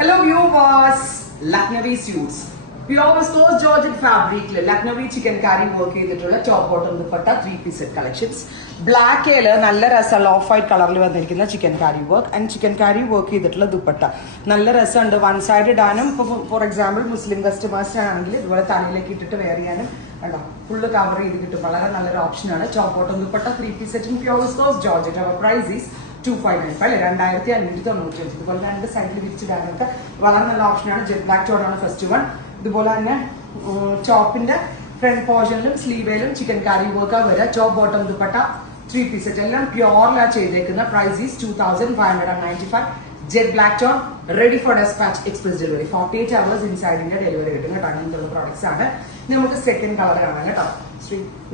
Hello viewers, Lucknowi suits. Pure viscose Georgette fabric, Lucknowi chicken curry work ചെയ്തിട്ടുള്ള top bottom dupatta 3-piece set collections. Black ല് നല്ല രസമുള്ള of white കളറിൽ വന്നിരിക്കുന്ന chicken Carrie work and chikankari work ചെയ്തിട്ടുള്ള ദുപ്പട്ട നല്ല രസമുണ്ട്. വൺ സൈഡ് ഇടാനും ഫോർ എക്സാമ്പിൾ മുസ്ലിം കസ്റ്റമേഴ്സ് ആണെങ്കിൽ ഇതുപോലെ തലയിലേക്ക് ഇട്ടിട്ട് വെയർ ചെയ്യാനും കണ്ടോ ഫുള്ള് കവർ ചെയ്ത് കിട്ടും. വളരെ നല്ലൊരു ഓപ്ഷനാണ്. Top bottom dupatta 3-piece set in pure viscose Georgette. Our price is 2595 2595. ഇതുപോലെ രണ്ട് സൈഡിൽ വിരിച്ചിടാനൊക്കെ വളരെ നല്ല ഓപ്ഷനാണ്. ജെറ്റ് ബ്ലാക്ക് ടോൺ ആണ് ഫസ്റ്റ് വൺ. ഇതുപോലെ തന്നെ ടോപ്പിന്റെ ഫ്രണ്ട് പോർഷനിലും സ്ലീവേലും ചിക്കൻ കാരി വർക്കാ വരിക. Top bottom dupatta 3-piece set എല്ലാം പ്യോറിലാണ് ചെയ്തേക്കുന്ന. Price is 2595. Jet black tone ready for dispatch express delivery 48 hours ഇൻസൈഡിന്റെ ഡെലിവറി കിട്ടും കേട്ടോ. അങ്ങനത്തെ പ്രോഡക്ട്സ് ആണ്. നമുക്ക് സെക്കൻഡ് കളർ കാണാം കേട്ടോ.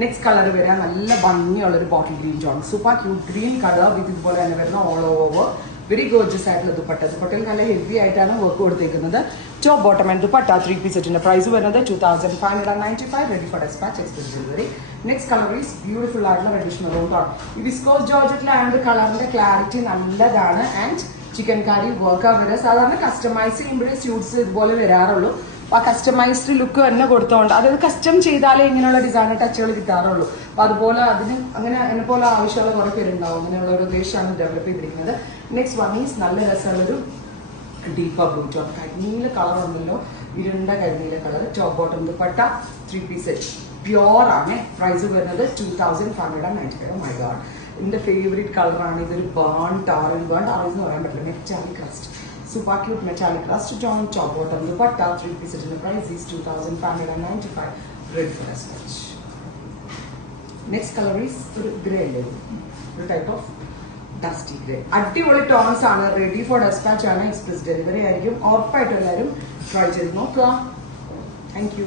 നെക്സ്റ്റ് കളർ വരാൻ നല്ല ഭംഗിയുള്ള ഒരു bottle green tone super cute green colour വിത്ത് ഇതുപോലെ തന്നെ വരുന്ന ഓൾ ഓവർ വെരി ഗോർജസ് ആയിട്ടുള്ള ദുപ്പട്ട. ദുപ്പട്ടയിൽ നല്ല ഹെവി ആയിട്ടാണ് വർക്ക് കൊടുത്തേക്കുന്നത്. Top bottom and dupatta 3-piece സെറ്റിന്റെ പ്രൈസ് വരുന്നത് 2595. Ready for dispatch express delivery. Next colour is beautiful ആയിട്ടുള്ള റെഡിഷ് മെറൂൺ ടോൺ. ഈ വിസ്കോസ് ജോർജറ്റിലായതുകൊണ്ട് കളറിന്റെ ക്ലാരിറ്റി നല്ലതാണ്. ആൻഡ് ചിക്കൻ കാരി വർക്ക് വരിക. സാധാരണ കസ്റ്റമൈസ് ചെയ്യുമ്പോഴേ സ്യൂട്ട്സ് ഇതുപോലെ വരാറുള്ളൂ. ആ കസ്റ്റമൈസ്ഡ് ലുക്ക് തന്നെ കൊടുത്തോണ്ട് അതായത് കസ്റ്റം ചെയ്താലേ ഇങ്ങനെയുള്ള ഡിസൈനർ ടച്ചുകൾ കിട്ടാറുള്ളൂ. അപ്പൊ അതുപോലെ അതിന് അങ്ങനെ എന്നെ പോലെ ആവശ്യമുള്ള കുറെ പേരുണ്ടാവും. അങ്ങനെയുള്ള ഒരു ഉദ്ദേശമാണ് ഡെവലപ്പ് ചെയ്തിരിക്കുന്നത്. നെക്സ്റ്റ് വൺ ഈസ് നല്ല രസമുള്ളൊരു ഡീപ്പർ ബ്ലൂ ടോൺ കരിനീല കളർ ഉണ്ടല്ലോ, ഇരുണ്ട കരിനീല colour. Top bottom dupatta 3-piece set pure ആണ്. പ്രൈസ് വരുന്നത് 2595. മൈ ഗോഡ്, എന്റെ ഫേവറേറ്റ് കളറാണ്. ഇതൊരു ബേൺഡ് ഓറഞ്ച് എന്ന് പറയാൻ പറ്റില്ല, metallic rest. Super cute metallic rust tone. Top bottom dupatta 3-piece set in the price is 2595. Ready for dispatch. Next color is grey level, the type of dusty grey. അടിപൊളി tones ആണ്. Ready for dispatch ആണ്. Express delivery ആയിരിക്കും. ഉറപ്പായിട്ടും എല്ലാവരും try ചെയ്ത് നോക്കുക. Thank you.